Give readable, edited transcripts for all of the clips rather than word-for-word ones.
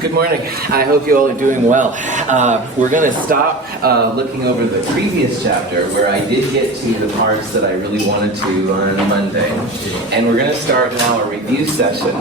Good morning. I hope you all are doing well. We're going to stop looking over the previous chapter where I did get to the parts that I really wanted to on Monday. And we're going to start now a review session.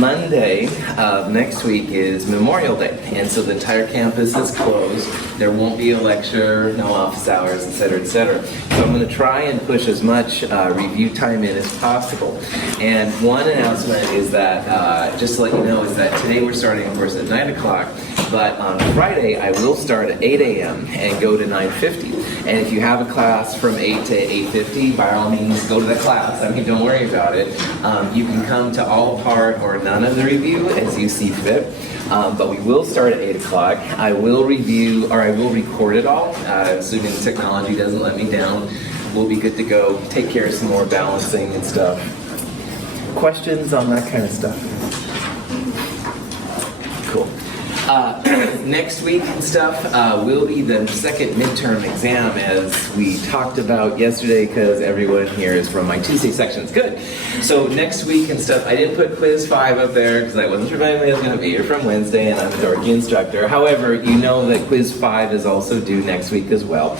Monday of next week is Memorial Day, and so the entire campus is closed. There won't be a lecture, no office hours, etc., etc. So I'm going to try and push as much review time in as possible. And one announcement is that, just to let you know, is that today we're starting, of course, at 9 o'clock, but on Friday I will start at 8 a.m. and go to 9:50. And if you have a class from 8 to 8:50, by all means, go to the class. I mean, don't worry about it. You can come to all, part, or none of the review as you see fit. But we will start at 8 o'clock. I will review, or I will record it all, assuming technology doesn't let me down. We'll be good to go. Take care of some more balancing and stuff. Questions on that kind of stuff? Cool. Next week and stuff will be the second midterm exam, as we talked about yesterday, because everyone here is from my Tuesday sections. Good. So next week and stuff, I didn't put quiz 5 up there because I wasn't sure if anybody was going to be here from Wednesday, and I'm the dorky instructor. However, you know that quiz 5 is also due next week as well.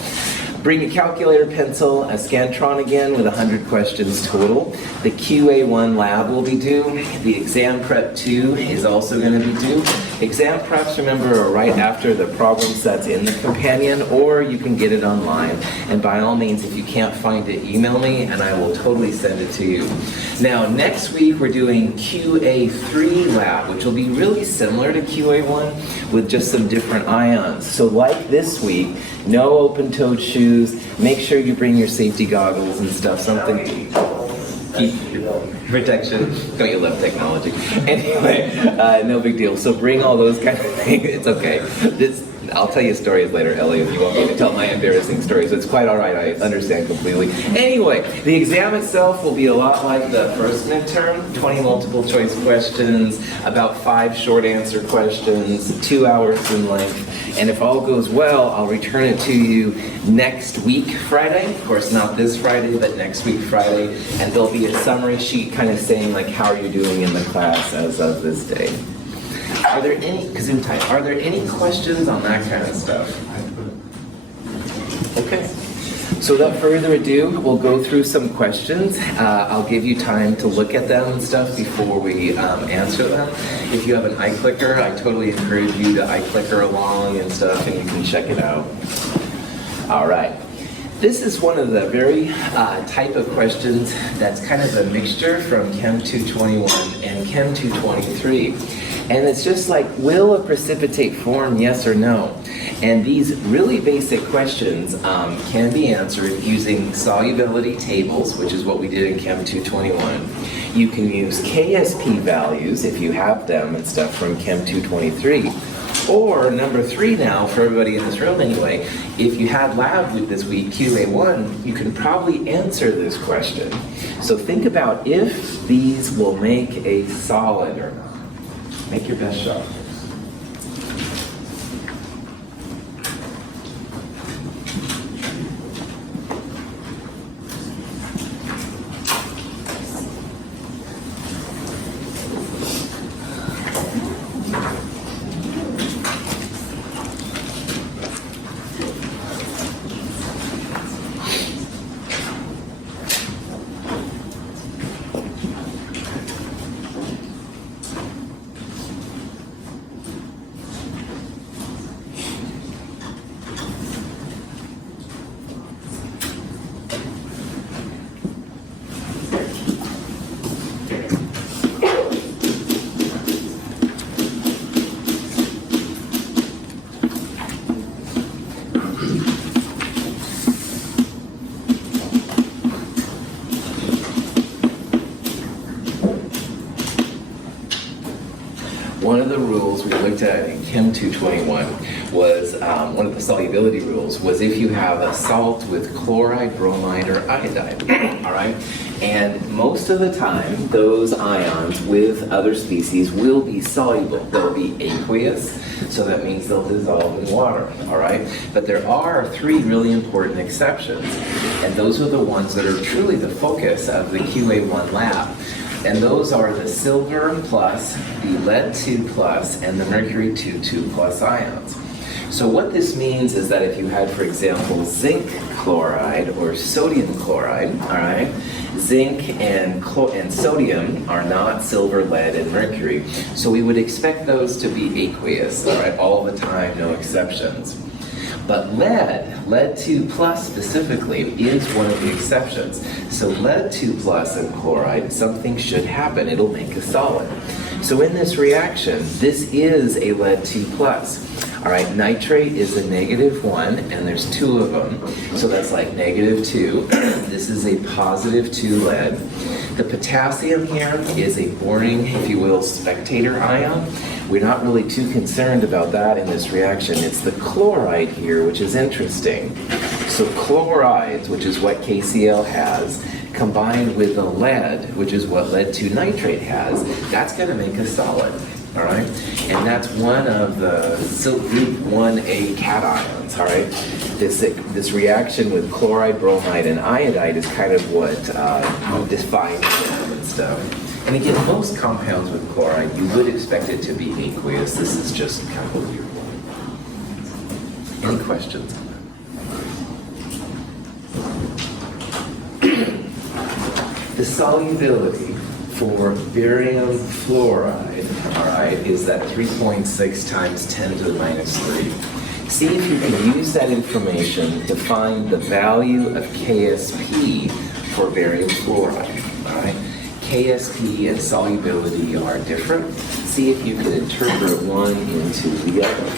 Bring a calculator, pencil, a Scantron again with 100 questions total. The QA1 lab will be due. The exam prep 2 is also going to be due. Exam preps, remember, are right after the problem sets in the companion, or you can get it online. And by all means, if you can't find it, email me and I will totally send it to you. Now, next week we're doing QA3 lab, which will be really similar to QA1 with just some different ions. So like this week, no open-toed shoes. Make sure you bring your safety goggles and stuff, something to keep your protection. Don't you love technology? Anyway, no big deal. So bring all those kind of things. It's okay. I'll tell you stories later, Ellie, if you want me to tell my embarrassing stories. It's quite all right. I understand completely. Anyway, the exam itself will be a lot like the first midterm. 20 multiple choice questions, about 5 short answer questions, 2 hours in length. And if all goes well, I'll return it to you next week, Friday. Of course, not this Friday, but next week, Friday. And there'll be a summary sheet kind of saying, like, how are you doing in the class as of this day. Are there any questions on that kind of stuff? Okay. So without further ado, we'll go through some questions. I'll give you time to look at them and stuff before we answer them. If you have an iClicker, I totally encourage you to iClicker along and stuff, and you can check it out. All right. This is one of the very type of questions that's kind of a mixture from Chem 221 and Chem 223. And it's just like, will a precipitate form, yes or no? And these really basic questions can be answered using solubility tables, which is what we did in Chem 221. You can use KSP values, if you have them and stuff, from Chem 223. Or number 3 now, for everybody in this room anyway, if you had lab with this week, QA1, you can probably answer this question. So think about if these will make a solid or not. Make your best shot. One of the rules we looked at in Chem 221 was, one of the solubility rules was if you have a salt with chloride, bromide, or iodide, all right? And most of the time, those ions with other species will be soluble. They'll be aqueous, so that means they'll dissolve in water, all right? But there are 3 really important exceptions, and those are the ones that are truly the focus of the QA1 lab. And those are the silver plus, the lead 2 plus, and the mercury 2 plus ions. So what this means is that if you had, for example, zinc chloride or sodium chloride, all right, zinc and sodium are not silver, lead, and mercury. So we would expect those to be aqueous, all right, all the time, no exceptions. But lead 2 plus specifically, is one of the exceptions. So lead 2 plus and chloride, something should happen. It'll make a solid. So in this reaction, this is a lead 2 plus. All right, nitrate is a -1, and there's 2 of them. So that's like -2. This is a +2 lead. The potassium here is a boring, if you will, spectator ion. We're not really too concerned about that in this reaction. It's the chloride here, which is interesting. So chlorides, which is what KCl has, combined with the lead, which is what lead 2 nitrate has, that's going to make a solid. All right, and that's one of the group 1A cations. All right, this reaction with chloride, bromide, and iodide is kind of what defines them and stuff. And again, most compounds with chloride, you would expect it to be aqueous. This is just kind of a weird one. Any questions on that? The solubility for barium fluoride, all right, is that 3.6 times 10 to the -3. See if you can use that information to find the value of KSP for barium fluoride, all right? KSP and solubility are different. See if you can interpret one into the other.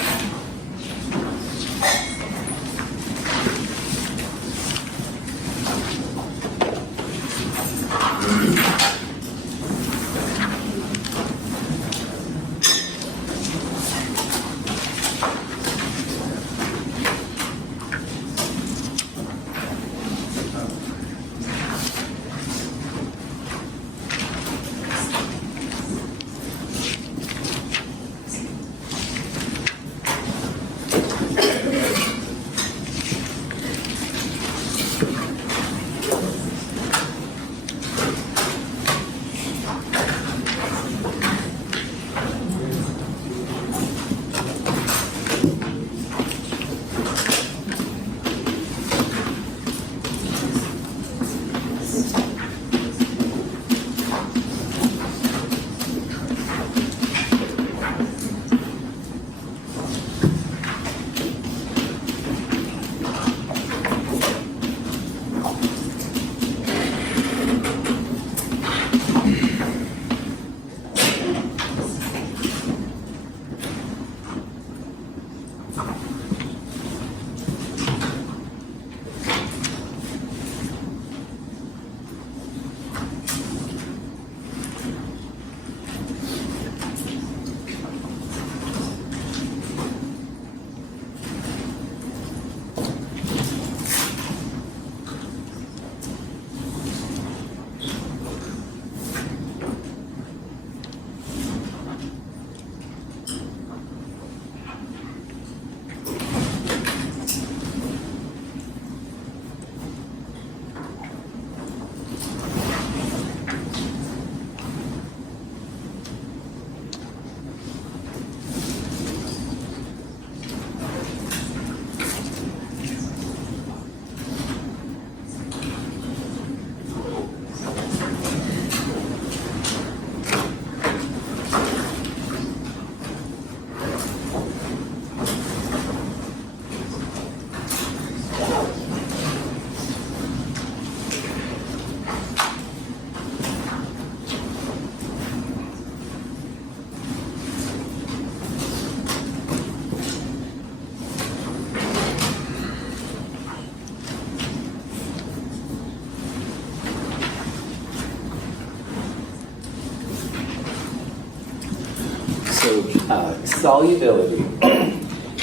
Solubility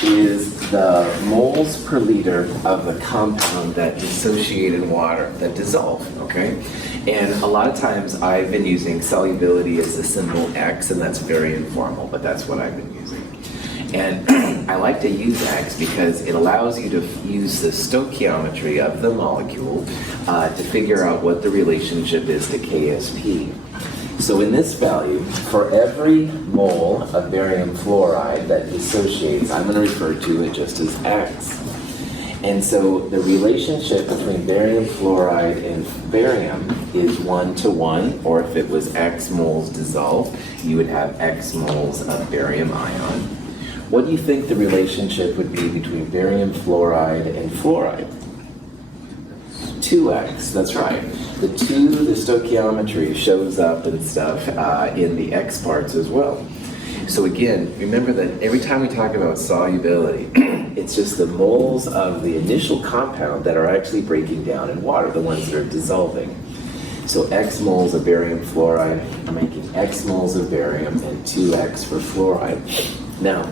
is the moles per liter of the compound that dissociate in water, that dissolve, okay? And a lot of times I've been using solubility as the symbol X, and that's very informal, but that's what I've been using. And I like to use X because it allows you to use the stoichiometry of the molecule to figure out what the relationship is to KSP. So in this value, for every mole of barium fluoride that dissociates, I'm going to refer to it just as X. And so the relationship between barium fluoride and barium is 1-to-1, or if it was X moles dissolved, you would have X moles of barium ion. What do you think the relationship would be between barium fluoride and fluoride? 2X, that's right. The stoichiometry shows up and stuff in the X parts as well. So again, remember that every time we talk about solubility, it's just the moles of the initial compound that are actually breaking down in water, the ones that are dissolving. So X moles of barium fluoride are making X moles of barium and 2X for fluoride. Now,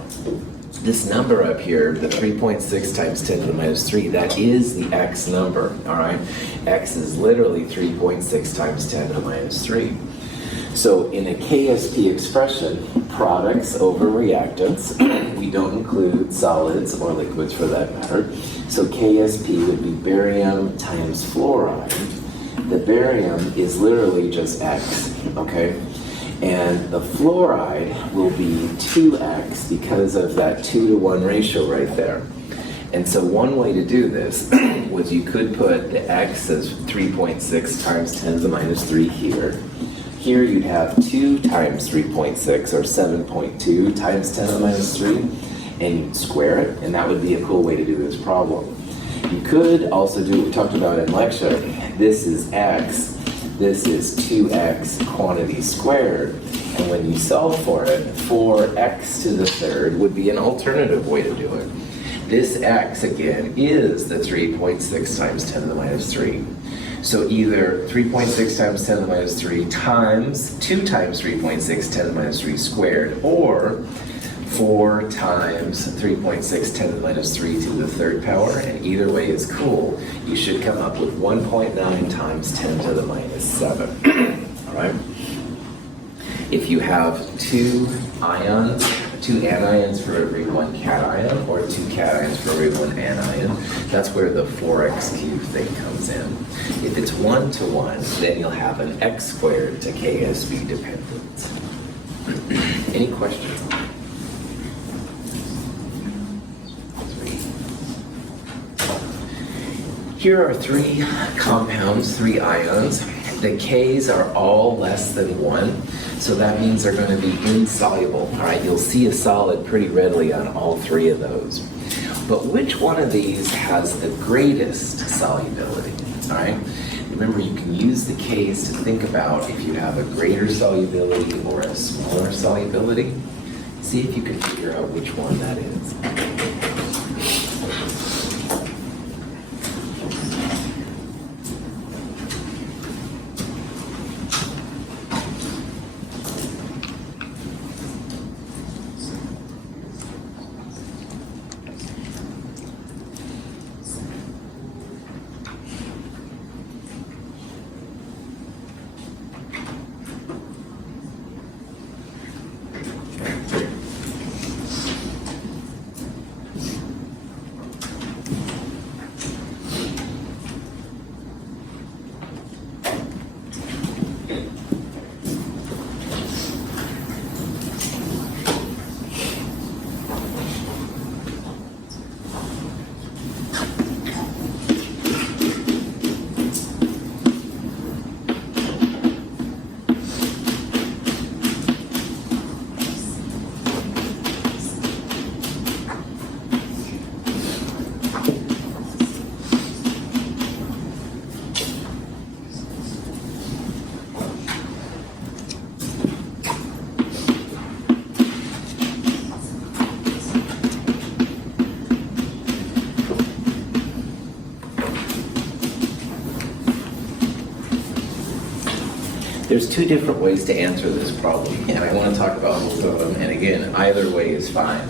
this number up here, the 3.6 times 10 to the minus 3, that is the X number, all right? X is literally 3.6 times 10 to the minus 3. So in a KSP expression, products over reactants, we don't include solids or liquids for that matter. So KSP would be barium times fluoride. The barium is literally just X, okay? And the fluoride will be 2X because of that 2-to-1 ratio right there. And so one way to do this was you could put the X as 3.6 times 10 to the minus 3 here. Here you'd have 2 times 3.6, or 7.2 times 10 to the minus 3, and you'd square it, and that would be a cool way to do this problem. You could also do what we talked about in lecture. This is X, this is 2X quantity squared, and when you solve for it, 4X to the third would be an alternative way to do it. This X, again, is the 3.6 times 10 to the minus 3. So either 3.6 times 10 to the minus 3 times 2 times 3.6 10 to the minus 3 squared, or 4 times 3.6 10 to the minus 3 to the third power, and either way is cool. You should come up with 1.9 times 10 to the minus 7. All right? If you have 2 anions for every 1 cation, or 2 cations for every 1 anion, that's where the 4x cubed thing comes in. If it's 1-to-1, then you'll have an X squared to KSB dependence. Any questions? Here are 3 compounds, 3 ions. The Ks are all less than 1, so that means they're going to be insoluble. All right, you'll see a solid pretty readily on all 3 of those. But which one of these has the greatest solubility? All right, remember you can use the Ks to think about if you have a greater solubility or a smaller solubility. See if you can figure out which one that is. There's 2 different ways to answer this problem, and I want to talk about both of them, and again, either way is fine.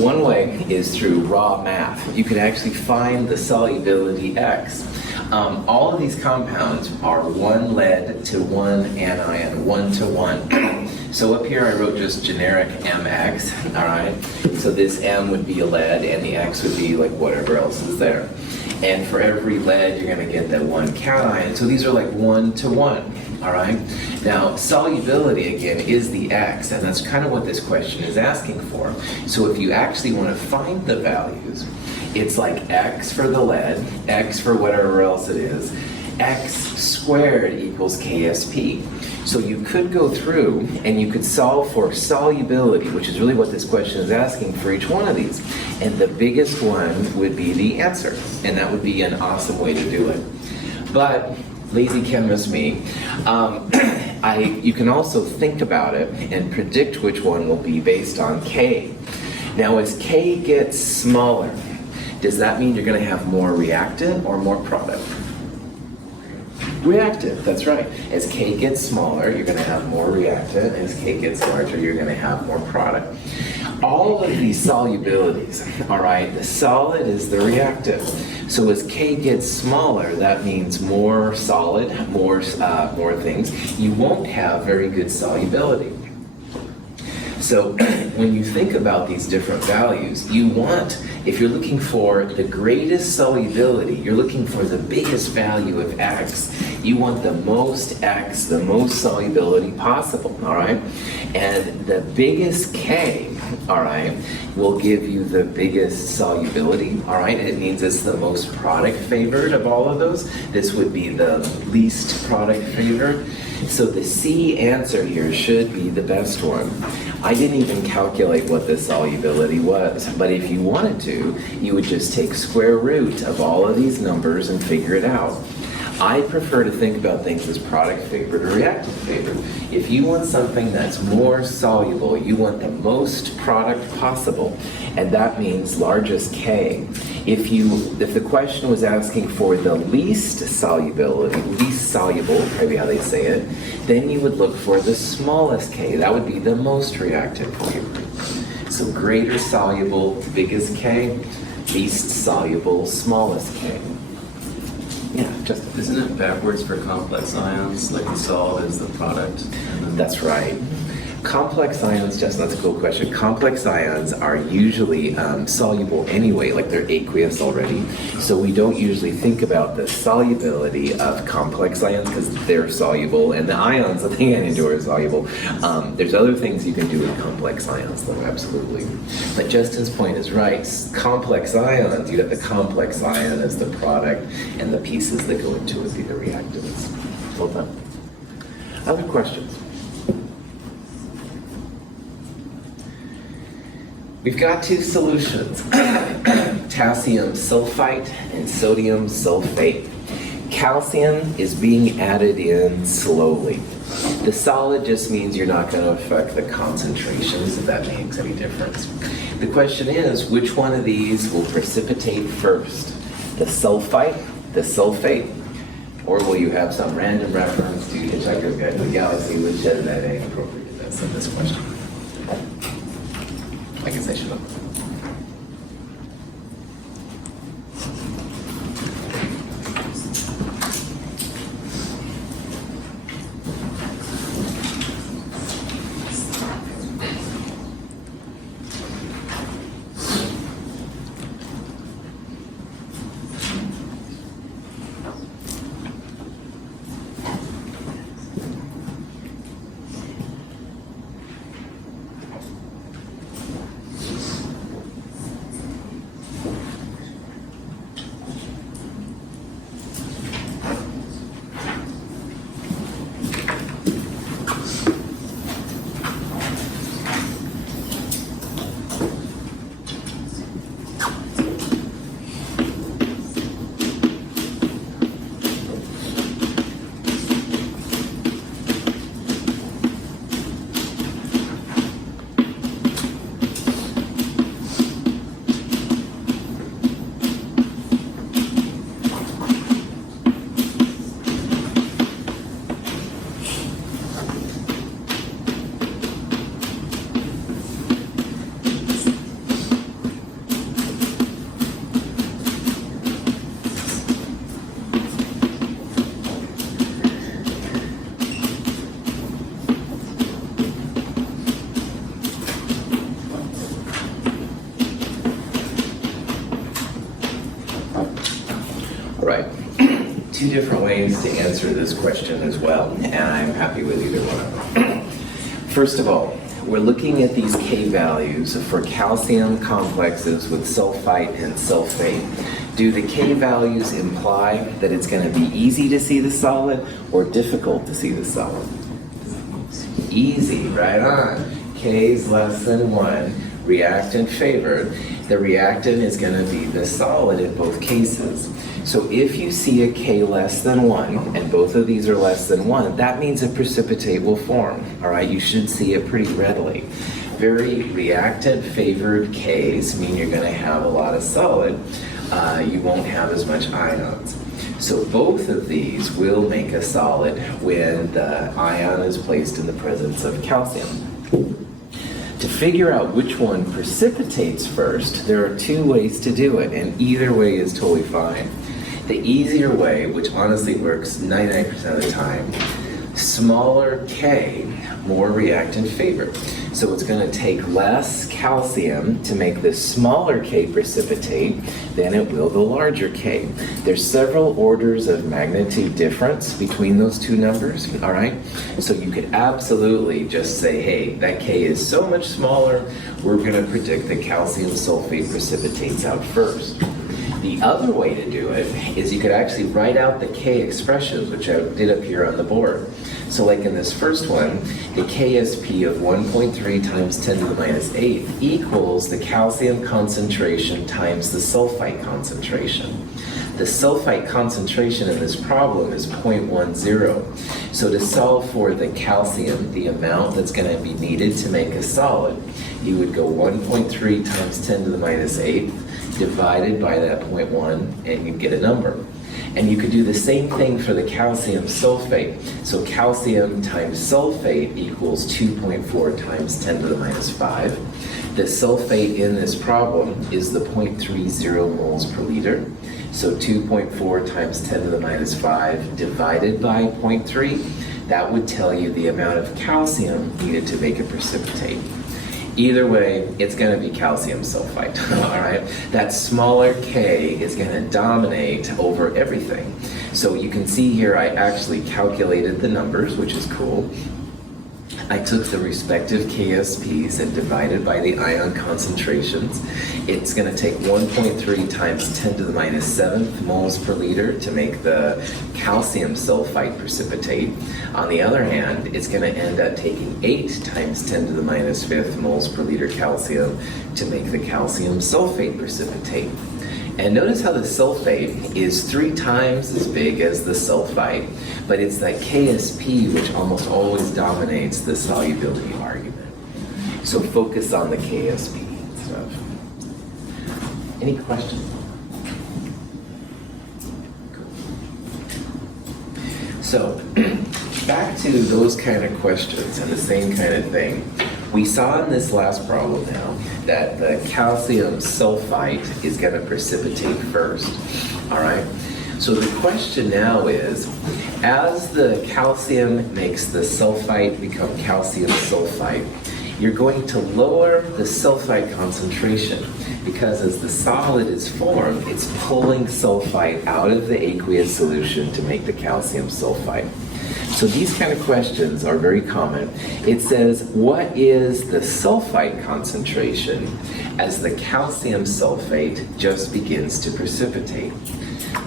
One way is through raw math. You can actually find the solubility X. All of these compounds are 1 lead to 1 anion, 1-to-1. So up here I wrote just generic MX, all right? So this M would be a lead, and the X would be like whatever else is there. And for every lead, you're going to get that 1 cation. So these are like 1-to-1. all right? Now, solubility, again, is the X, and that's kind of what this question is asking for. So if you actually want to find the values, it's like X for the lead, X for whatever else it is, X squared equals KSP. So you could go through and you could solve for solubility, which is really what this question is asking for each one of these. And the biggest one would be the answer, and that would be an awesome way to do it. But lazy chemist me, you can also think about it and predict which one will be based on K. Now as K gets smaller, does that mean you're going to have more reactant or more product? Reactant, that's right. As K gets smaller, you're going to have more reactant. As K gets larger, you're going to have more product. All of these solubilities, all right, the solid is the reactant. So as K gets smaller, that means more solid, more things. You won't have very good solubility. So when you think about these different values, you want, if you're looking for the greatest solubility, you're looking for the biggest value of X. You want the most X, the most solubility possible, all right? And the biggest K, all right, will give you the biggest solubility, all right? It means it's the most product favored of all of those. This would be the least product favored. So the C answer here should be the best one. I didn't even calculate what the solubility was, but if you wanted to, you would just take square root of all of these numbers and figure it out. I prefer to think about things as product favored or reactant favored. If you want something that's more soluble, you want the most product possible, and that means largest K. If the question was asking for the least solubility, least soluble, probably how they say it, then you would look for the smallest K. That would be the most reactant for you. So greater soluble, biggest K, least soluble, smallest K. Yeah, just isn't it backwards for complex ions? Like the solid is the product. And then that's right. Complex ions, Justin, that's a cool question. Complex ions are usually soluble anyway, like they're aqueous already. So we don't usually think about the solubility of complex ions because they're soluble, and the ions that they get into are soluble. There's other things you can do with complex ions, though, absolutely. But Justin's point is right. Complex ions, you have the complex ion as the product, and the pieces that go into it be the reactants. Well done. Other questions? We've got two solutions, potassium sulfite and sodium sulfate. Calcium is being added in slowly. The solid just means you're not going to affect the concentrations, if that makes any difference. The question is, which one of these will precipitate first? The sulfite, the sulfate, or will you have some random reference to Hitchhiker's Guide to the Galaxy which says that ain't appropriateness of this question? I guess I should have. two different ways to answer this question as well, and I'm happy with either one of them. First of all, we're looking at these K values for calcium complexes with sulfite and sulfate. Do the K values imply that it's going to be easy to see the solid or difficult to see the solid? Easy, right on. K is less than 1, reactant favored. The reactant is going to be the solid in both cases. So if you see a K less than 1, and both of these are less than 1, that means a precipitate will form. All right, you should see it pretty readily. Very reactant favored Ks mean you're going to have a lot of solid. You won't have as much ions. So both of these will make a solid when the ion is placed in the presence of calcium. To figure out which one precipitates first, there are two ways to do it, and either way is totally fine. The easier way, which honestly works 99% of the time, smaller K, more reactant favored. So it's going to take less calcium to make the smaller K precipitate than it will the larger K. There's several orders of magnitude difference between those two numbers, all right? So you could absolutely just say, hey, that K is so much smaller, we're going to predict that calcium sulfate precipitates out first. The other way to do it is you could actually write out the K expressions, which I did up here on the board. So like in this first one, the KSP of 1.3 times 10 to the minus 8 equals the calcium concentration times the sulfite concentration. The sulfite concentration in this problem is 0.10. So to solve for the calcium, the amount that's going to be needed to make a solid, you would go 1.3 times 10 to the minus 8 divided by that 0.1, and you get a number. And you could do the same thing for the calcium sulfate. So calcium times sulfate equals 2.4 times 10 to the minus 5. The sulfate in this problem is the 0.30 moles per liter. So 2.4 times 10 to the minus 5 divided by 0.3, that would tell you the amount of calcium needed to make a precipitate. Either way, it's going to be calcium sulfite, all right? That smaller K is going to dominate over everything. So you can see here I actually calculated the numbers, which is cool. I took the respective KSPs and divided by the ion concentrations. It's going to take 1.3 times 10 to the minus 7th moles per liter to make the calcium sulfite precipitate. On the other hand, it's going to end up taking 8 times 10 to the minus 5th moles per liter calcium to make the calcium sulfate precipitate. And notice how the sulfate is 3 times as big as the sulfite, but it's that KSP which almost always dominates the solubility argument. So focus on the KSP stuff. Any questions? So back to those kind of questions and the same kind of thing. We saw in this last problem now that the calcium sulfite is going to precipitate first, all right? So the question now is, as the calcium makes the sulfite become calcium sulfite, you're going to lower the sulfite concentration because as the solid is formed, it's pulling sulfite out of the aqueous solution to make the calcium sulfite. So these kind of questions are very common. It says, what is the sulfite concentration as the calcium sulfate just begins to precipitate?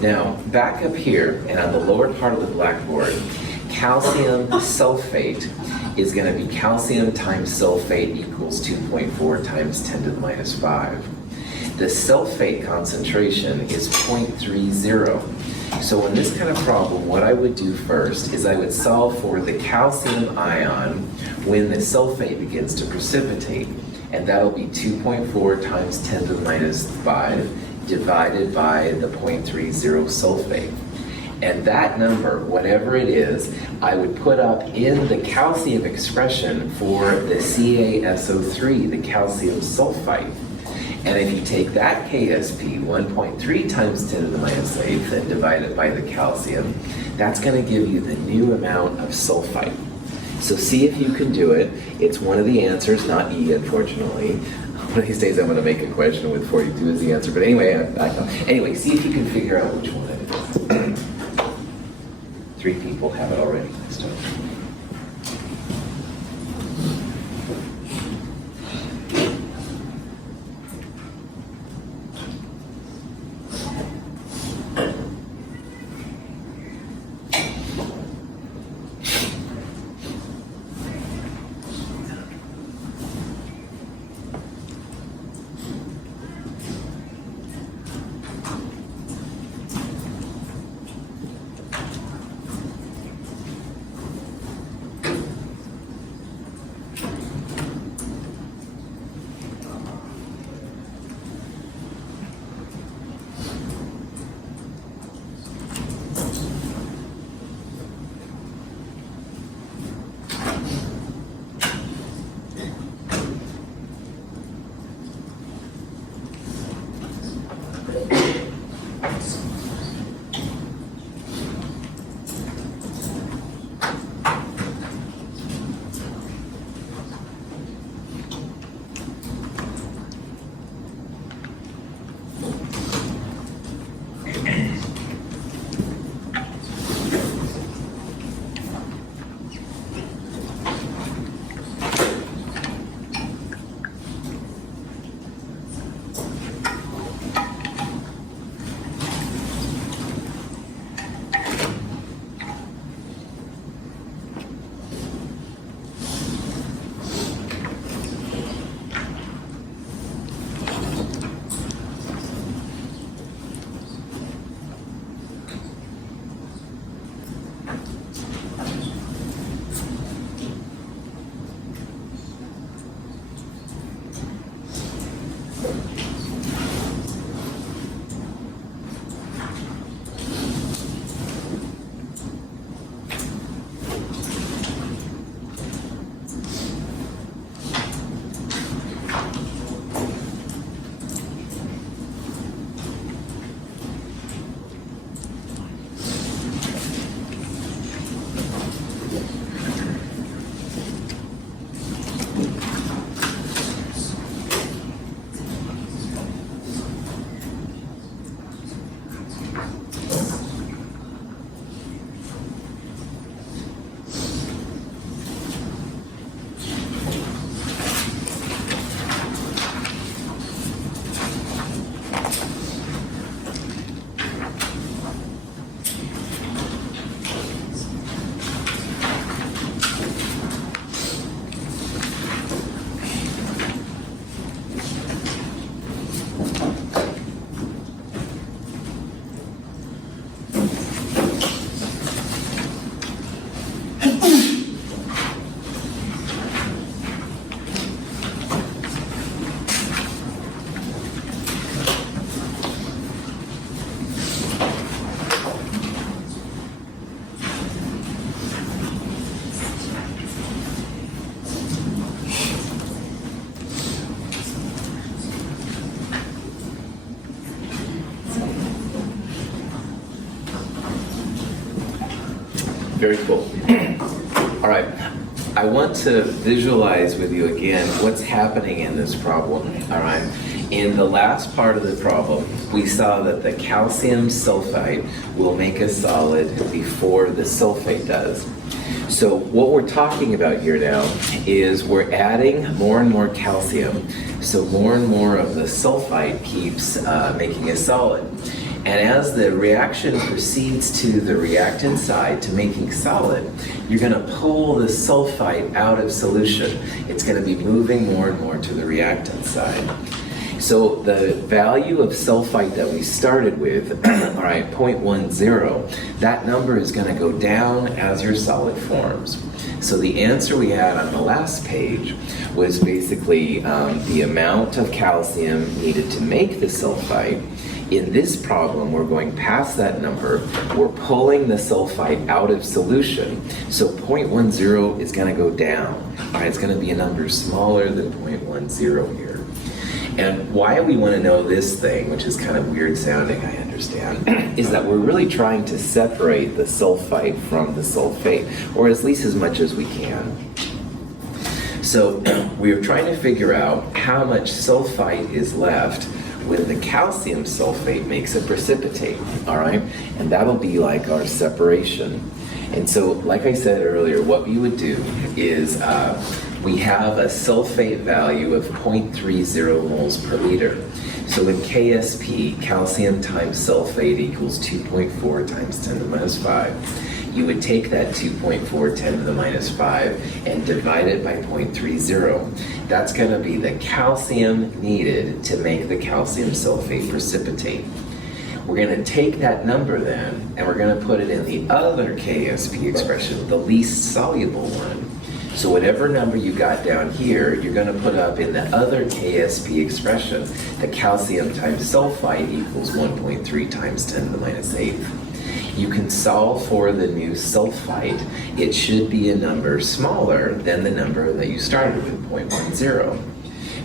Now, back up here and on the lower part of the blackboard, calcium sulfate is going to be calcium times sulfate equals 2.4 times 10 to the minus 5. The sulfate concentration is 0.30. So in this kind of problem, what I would do first is I would solve for the calcium ion when the sulfate begins to precipitate, and that'll be 2.4 times 10 to the minus 5 divided by the 0.30 sulfate. And that number, whatever it is, I would put up in the calcium expression for the CaSO3, the calcium sulfite. And if you take that KSP, 1.3 times 10 to the minus 8th, and divide it by the calcium, that's going to give you the new amount of sulfite. So see if you can do it. It's one of the answers, not E, unfortunately. One of these days I'm going to make a question with 42 as the answer. But anyway, anyway, see if you can figure out which one it is. 3 people have it already. So. Very cool. All right. I want to visualize with you again what's happening in this problem. All right. In the last part of the problem, we saw that the calcium sulfite will make a solid before the sulfate does. So what we're talking about here now is we're adding more and more calcium, so more and more of the sulfite keeps making a solid. And as the reaction proceeds to the reactant side to making solid, you're going to pull the sulfite out of solution. It's going to be moving more and more to the reactant side. So the value of sulfite that we started with, all right, 0.10, that number is going to go down as your solid forms. So the answer we had on the last page was basically the amount of calcium needed to make the sulfite. In this problem, we're going past that number. We're pulling the sulfite out of solution. So 0.10 is going to go down. All right, it's going to be a number smaller than 0.10 here. And why we want to know this thing, which is kind of weird sounding, I understand, is that we're really trying to separate the sulfite from the sulfate, or at least as much as we can. So we're trying to figure out how much sulfite is left when the calcium sulfate makes a precipitate, all right? And that'll be like our separation. And so, like I said earlier, what we would do is we have a sulfate value of 0.30 moles per liter. So in KSP, calcium times sulfate equals 2.4 times 10 to the minus 5. You would take that 2.4 10 to the minus 5 and divide it by 0.30. That's going to be the calcium needed to make the calcium sulfate precipitate. We're going to take that number then, and we're going to put it in the other KSP expression, the least soluble one. So whatever number you got down here, you're going to put up in the other KSP expression. The calcium times sulfite equals 1.3 times 10 to the minus 8. You can solve for the new sulfite. It should be a number smaller than the number that you started with, 0.10.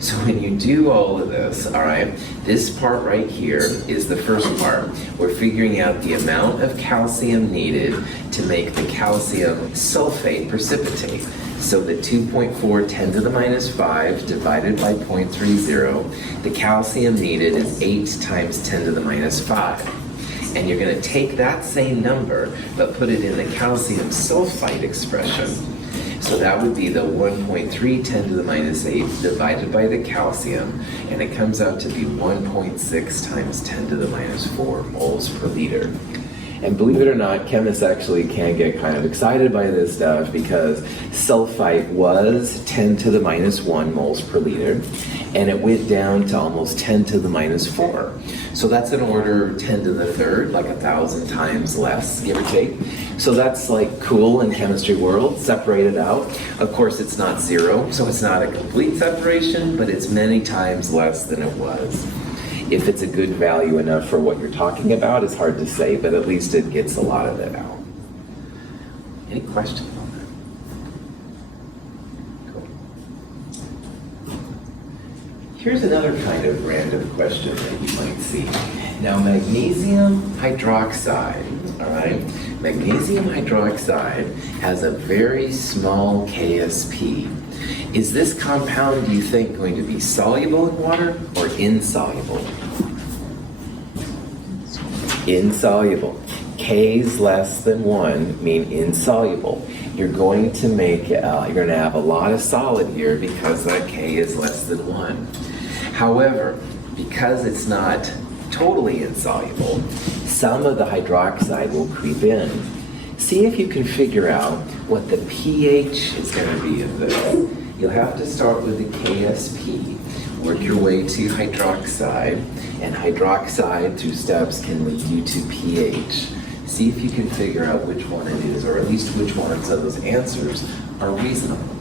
So when you do all of this, all right, this part right here is the first part. We're figuring out the amount of calcium needed to make the calcium sulfate precipitate. So the 2.4 10 to the minus 5 divided by 0.30, the calcium needed is 8 times 10 to the minus 5. And you're going to take that same number, but put it in the calcium sulfite expression. So that would be the 1.3 10 to the minus 8 divided by the calcium, and it comes out to be 1.6 times 10 to the minus 4 moles per liter. And believe it or not, chemists actually can get kind of excited by this stuff because sulfite was 10 to the minus 1 moles per liter, and it went down to almost 10 to the minus 4. So that's an order 10 to the third, like 1,000 times less, give or take. So that's like cool in chemistry world, separated out. Of course, it's not zero, so it's not a complete separation, but it's many times less than it was. If it's a good value enough for what you're talking about is hard to say, but at least it gets a lot of it out. Any questions on that? Cool. Here's another kind of random question that you might see. Now, magnesium hydroxide, all right? Magnesium hydroxide has a very small KSP. Is this compound, do you think, going to be soluble in water or insoluble? Insoluble. K's less than 1 mean insoluble. You're going to make, you're going to have a lot of solid here because that K is less than 1. However, because it's not totally insoluble, some of the hydroxide will creep in. See if you can figure out what the pH is going to be of this. You'll have to start with the KSP, work your way to hydroxide, and hydroxide through steps can lead you to pH. See if you can figure out which one it is, or at least which ones of those answers are reasonable.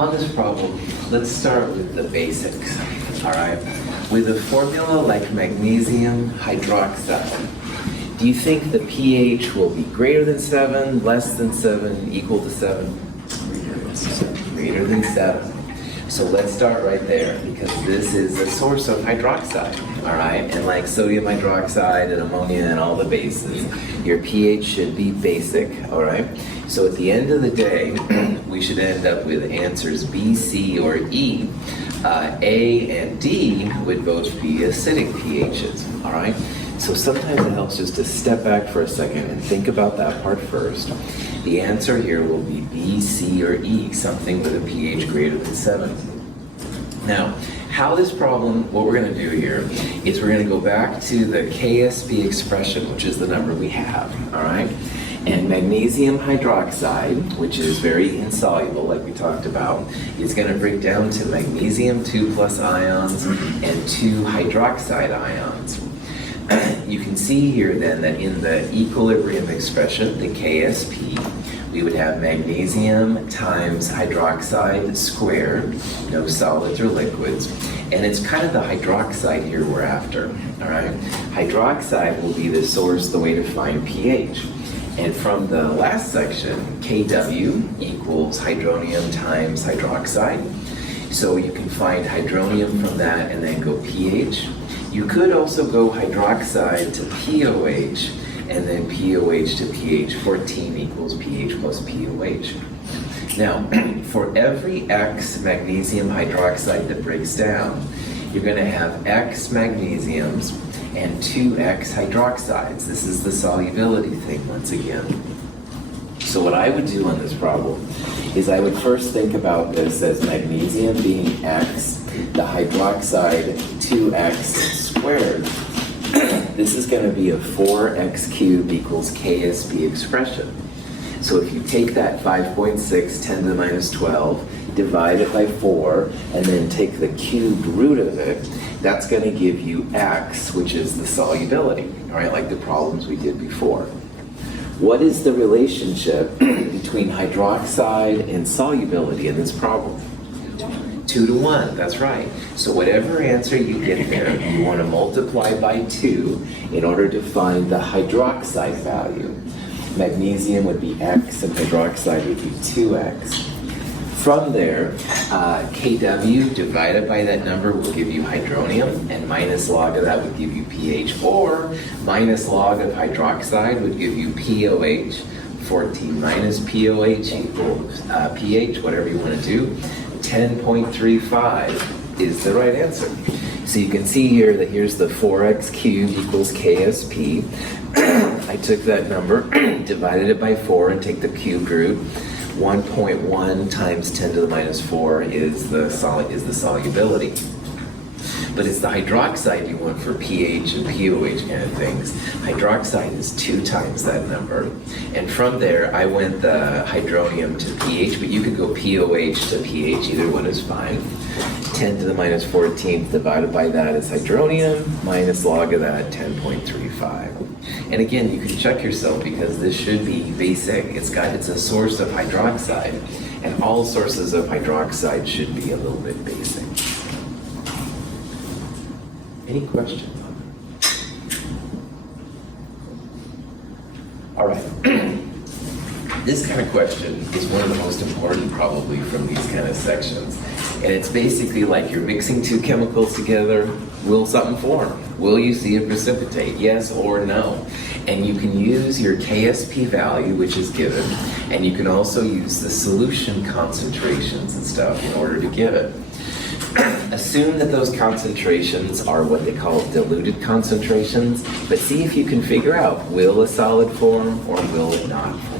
On this problem, let's start with the basics, all right? With a formula like magnesium hydroxide, do you think the pH will be greater than 7, less than 7, equal to 7? Greater than 7. So let's start right there, because this is a source of hydroxide, all right? And like sodium hydroxide and ammonia and all the bases, your pH should be basic, all right? So at the end of the day, we should end up with answers B, C, or E. A and D would both be acidic pHs, all right? So sometimes it helps just to step back for a second and think about that part first. The answer here will be B, C, or E, something with a pH greater than 7. Now, how this problem, what we're going to do here is we're going to go back to the KSP expression, which is the number we have, all right? And magnesium hydroxide, which is very insoluble, like we talked about, is going to break down to magnesium 2+ ions and 2 hydroxide ions. You can see here then that in the equilibrium expression, the KSP, we would have magnesium times hydroxide squared, no solids or liquids, and it's kind of the hydroxide here we're after, all right? Hydroxide will be the source, the way to find pH. And from the last section, Kw equals hydronium times hydroxide. So you can find hydronium from that and then go pH. You could also go hydroxide to POH and then POH to pH. 14 equals pH plus POH. Now, for every X magnesium hydroxide that breaks down, you're going to have X magnesiums and 2X hydroxides. This is the solubility thing once again. So what I would do on this problem is I would first think about this as magnesium being X, the hydroxide 2X squared. This is going to be a 4X cubed equals KSP expression. So if you take that 5.6 10 to the minus 12, divide it by 4, and then take the cubed root of it, that's going to give you X, which is the solubility, all right, like the problems we did before. What is the relationship between hydroxide and solubility in this problem? 2 to 1, that's right. So whatever answer you get there, you want to multiply by 2 in order to find the hydroxide value. Magnesium would be X and hydroxide would be 2X. From there, Kw divided by that number will give you hydronium, and minus log of that would give you pH, or minus log of hydroxide would give you POH. 14 minus POH equals pH, whatever you want to do. 10.35 is the right answer. So you can see here that here's the 4x cubed equals KSP. I took that number, divided it by 4, and take the cubed root. 1.1 times 10 to the minus 4 is the solubility. But it's the hydroxide you want for pH and POH kind of things. Hydroxide is 2 times that number. And from there, I went the hydronium to pH, but you could go POH to pH, either one is fine. 10 to the minus 14th divided by that is hydronium, minus log of that, 10.35. And again, you can check yourself because this should be basic. It's a source of hydroxide, and all sources of hydroxide should be a little bit basic. Any questions? All right. This kind of question is one of the most important probably from these kind of sections. And it's basically like you're mixing two chemicals together. Will something form? Will you see it precipitate? Yes or no? And you can use your KSP value, which is given, and you can also use the solution concentrations and stuff in order to give it. Assume that those concentrations are what they call diluted concentrations, but see if you can figure out, will a solid form or will it not form?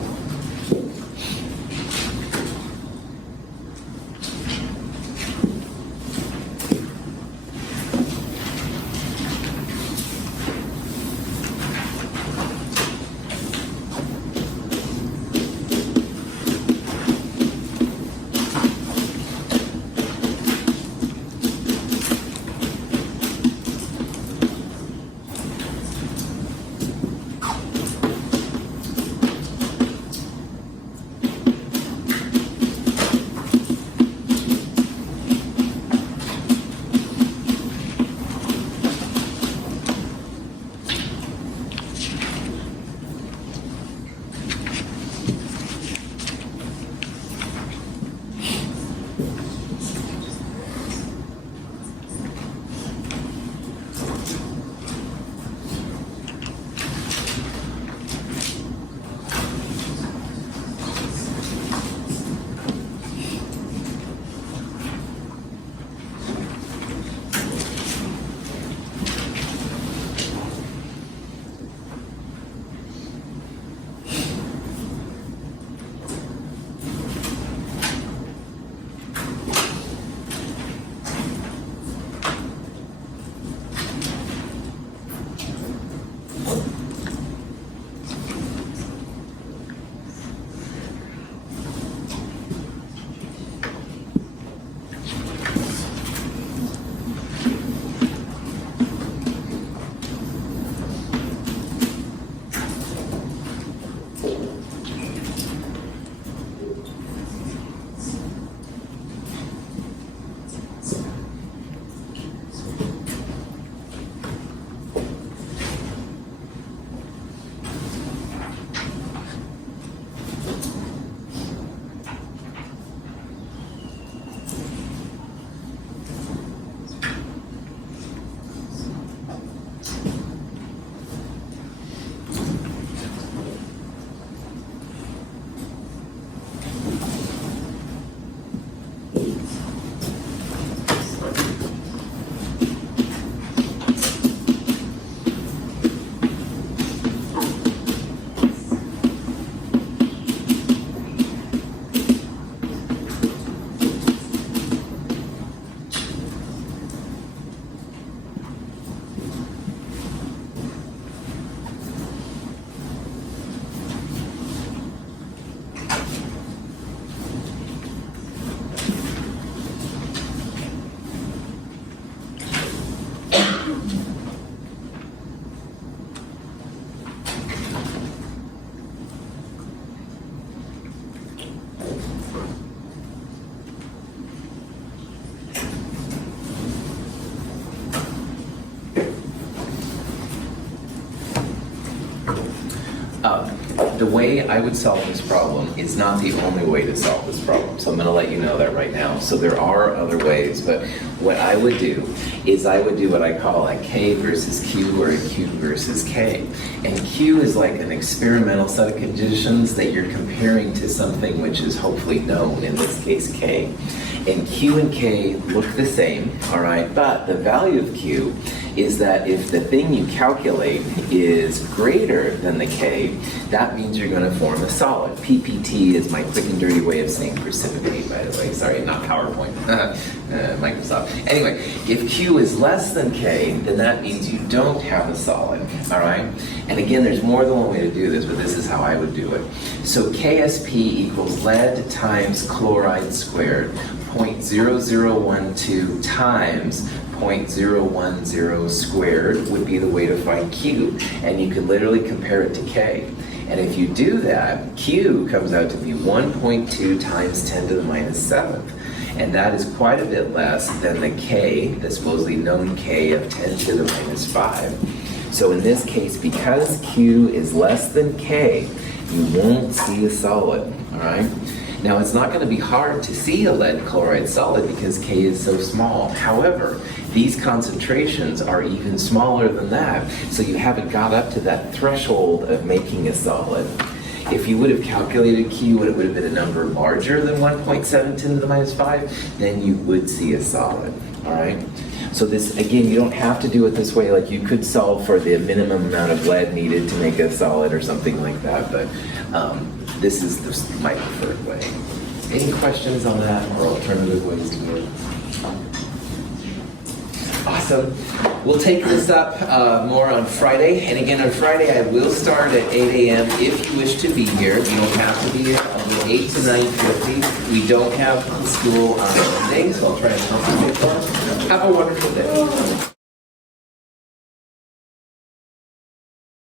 way I would solve this problem is not the only way to solve this problem. So I'm going to let you know that right now. So there are other ways, but what I would do is I would do what I call a K versus Q or a Q versus K. And Q is like an experimental set of conditions that you're comparing to something which is hopefully known, in this case K. And Q and K look the same, all right? But the value of Q is that if the thing you calculate is greater than the K, that means you're going to form a solid. PPT is my quick and dirty way of saying precipitate, by the way. Sorry, not PowerPoint. Microsoft. Anyway, if Q is less than K, then that means you don't have a solid, all right? And again, there's more than one way to do this, but this is how I would do it. So KSP equals lead times chloride squared. 0.0012 times 0.010 squared would be the way to find Q. And you can literally compare it to K. And if you do that, Q comes out to be 1.2 times 10 to the minus 7th. And that is quite a bit less than the K, the supposedly known K of 10 to the minus 5. So in this case, because Q is less than K, you won't see a solid, all right? Now, it's not going to be hard to see a lead chloride solid because K is so small. However, these concentrations are even smaller than that, so you haven't got up to that threshold of making a solid. If you would have calculated Q and it would have been a number larger than 1.710 to the minus 5, then you would see a solid, all right? So this, again, you don't have to do it this way. Like, you could solve for the minimum amount of lead needed to make a solid or something like that, but this is my preferred way. Any questions on that or alternative ways to do it? Awesome. We'll take this up more on Friday. And again, on Friday, I will start at 8 a.m. if you wish to be here. You don't have to be here. I'll do 8 to 9:50. We don't have school on Monday, so I'll try and compensate for it. Have a wonderful day.